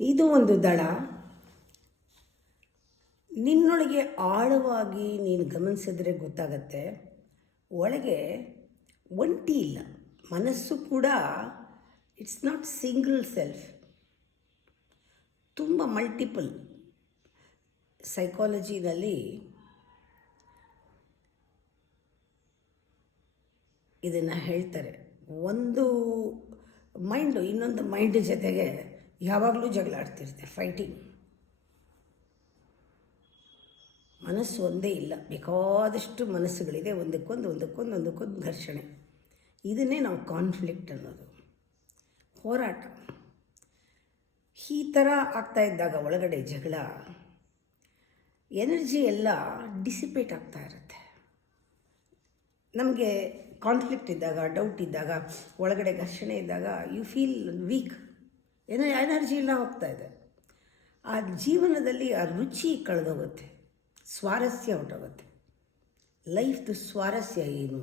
ಇದು ಒಂದು ದಳ. ನಿನ್ನೊಳಗೆ ಆಳವಾಗಿ ನೀನು ಗಮನಿಸಿದ್ರೆ ಗೊತ್ತಾಗತ್ತೆ, ಒಳಗೆ ಒಂಟಿ ಇಲ್ಲ. ಮನಸ್ಸು ಕೂಡ ಇಟ್ಸ್ ನಾಟ್ ಸಿಂಗಲ್ ಸೆಲ್ಫ್, ತುಂಬ ಮಲ್ಟಿಪಲ್. ಸೈಕಾಲಜಿನಲ್ಲಿ ಇದನ್ನು ಹೇಳ್ತಾರೆ, ಒಂದು ಮೈಂಡು ಇನ್ನೊಂದು ಮೈಂಡ್ ಜೊತೆಗೆ ಯಾವಾಗಲೂ ಜಗಳ ಆಡ್ತಿರುತ್ತೆ, ಫೈಟಿಂಗ್. ಮನಸ್ಸು ಒಂದೇ ಇಲ್ಲ, ಬೇಕಾದಷ್ಟು ಮನಸ್ಸುಗಳಿದೆ, ಒಂದಕ್ಕೊಂದು ಘರ್ಷಣೆ. ಇದನ್ನೇ ನಾವು ಕಾನ್ಫ್ಲಿಕ್ಟ್ ಅನ್ನೋದು, ಹೋರಾಟ. ಈ ಥರ ಆಗ್ತಾ ಇದ್ದಾಗ ಒಳಗಡೆ ಜಗಳ, ಎನರ್ಜಿ ಎಲ್ಲ ಡಿಸಿಪೇಟ್ ಆಗ್ತಾ ಇರುತ್ತೆ. ನಮಗೆ ಕಾನ್ಫ್ಲಿಕ್ಟ್ ಇದ್ದಾಗ, ಡೌಟ್ ಇದ್ದಾಗ, ಒಳಗಡೆ ಘರ್ಷಣೆ ಇದ್ದಾಗ ಯು ಫೀಲ್ ವೀಕ್, ಎನರ್ಜಿ ಎಲ್ಲ ಹೋಗ್ತಾ ಇದೆ. ಆ ಜೀವನದಲ್ಲಿ ಆ ರುಚಿ ಕಳೆದೋಗುತ್ತೆ, ಸ್ವಾರಸ್ಯ ಹೊರಟೋಗುತ್ತೆ. ಲೈಫ್ದು ಸ್ವಾರಸ್ಯ ಏನು?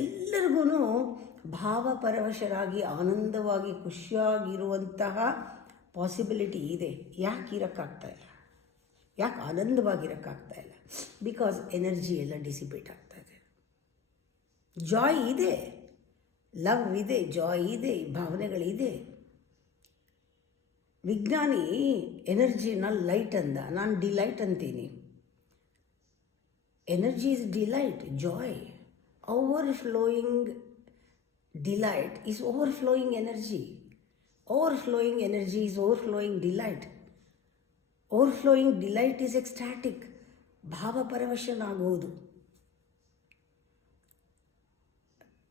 ಎಲ್ಲರಿಗೂ ಭಾವಪರವಶರಾಗಿ ಆನಂದವಾಗಿ ಖುಷಿಯಾಗಿರುವಂತಹ ಪಾಸಿಬಿಲಿಟಿ ಇದೆ. ಯಾಕೆ ಇರೋಕ್ಕಾಗ್ತಾ ಇಲ್ಲ? ಯಾಕೆ ಆನಂದವಾಗಿರೋಕ್ಕಾಗ್ತಾ ಇಲ್ಲ? ಬಿಕಾಸ್ ಎನರ್ಜಿ ಎಲ್ಲ ಡಿಸಿಪೇಟ್ ಆಗ್ತಾ ಇದೆ. ಜಾಯ್ ಇದೆ, ಲವ್ ಇದೆ, ಜಾಯ್ ಇದೆ, ಭಾವನೆಗಳಿದೆ. ವಿಜ್ಞಾನಿ ಎನರ್ಜಿನ ಲೈಟ್ ಅಂದ, ನಾನು ಡಿಲೈಟ್ ಅಂತೀನಿ. Energy is delight, joy. Overflowing delight is overflowing energy. Overflowing energy is overflowing delight. Overflowing delight is ecstatic, ಭಾವಪರವಶನಾಗುವುದು.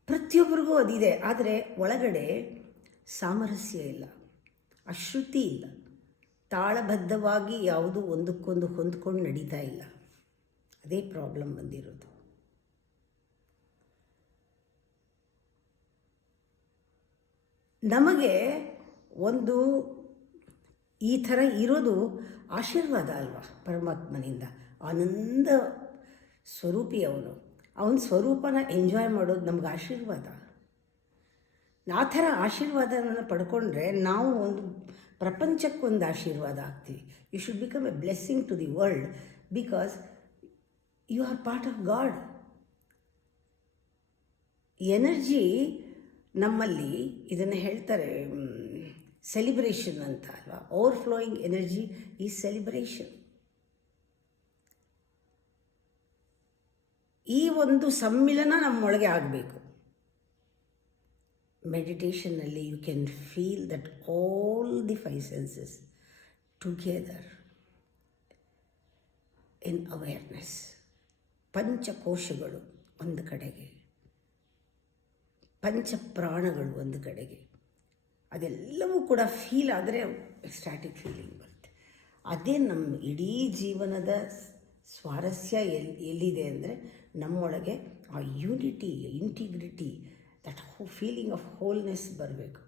ಪ್ರತಿಯೊಬ್ಬರಿಗೂ ಅದಿದೆ, ಆದರೆ ಒಳಗಡೆ ಸಾಮರಸ್ಯ ಇಲ್ಲ, ಅಶ್ರುತಿ ಇಲ್ಲ, ತಾಳಬದ್ಧವಾಗಿ ಯಾವುದು ಒಂದಕ್ಕೊಂದು ಹೊಂದ್ಕೊಂಡು ನಡೀತಾ ಇಲ್ಲ. ಅದೇ ಪ್ರಾಬ್ಲಮ್ ಬಂದಿರೋದು. ನಮಗೆ ಒಂದು ಈ ಥರ ಇರೋದು ಆಶೀರ್ವಾದ ಅಲ್ವಾ ಪರಮಾತ್ಮನಿಂದ. ಆನಂದ ಸ್ವರೂಪಿ ಅವನು, ಅವನ ಸ್ವರೂಪನ ಎಂಜಾಯ್ ಮಾಡೋದು ನಮ್ಗೆ ಆಶೀರ್ವಾದ. ಆ ಥರ ಆಶೀರ್ವಾದವನ್ನು ಪಡ್ಕೊಂಡ್ರೆ ನಾವು ಒಂದು ಪ್ರಪಂಚಕ್ಕೊಂದು ಆಶೀರ್ವಾದ ಆಗ್ತೀವಿ. You should become a blessing to the world because you are part of God. Energy ನಮ್ಮಲ್ಲಿ ಇದನ್ನು ಹೇಳ್ತಾರೆ ಸೆಲಿಬ್ರೇಷನ್ ಅಂತ ಅಲ್ವಾ. Overflowing energy is celebration. ಈ ಒಂದು ಸಮ್ಮಿಲನ ನಮ್ಮೊಳಗೆ ಆಗಬೇಕು. ಮೆಡಿಟೇಷನ್ನಲ್ಲಿ you can feel that all the 5 senses together in awareness. ಪಂಚಕೋಶಗಳು ಒಂದು ಕಡೆಗೆ, ಪಂಚಪ್ರಾಣಗಳು ಒಂದು ಕಡೆಗೆ, ಅದೆಲ್ಲವೂ ಕೂಡ ಫೀಲ್ ಆದರೆ ಎಕ್ಸ್ಟ್ಯಾಟಿಕ್ ಫೀಲಿಂಗ್ ಬರುತ್ತೆ. ಅದೇ ನಮ್ಮ ಇಡೀ ಜೀವನದ ಸ್ವಾರಸ್ಯ ಎಲ್ಲಿದೆ ಅಂದರೆ ನಮ್ಮೊಳಗೆ ಆ unity, integrity, that feeling of wholeness ಬರಬೇಕು.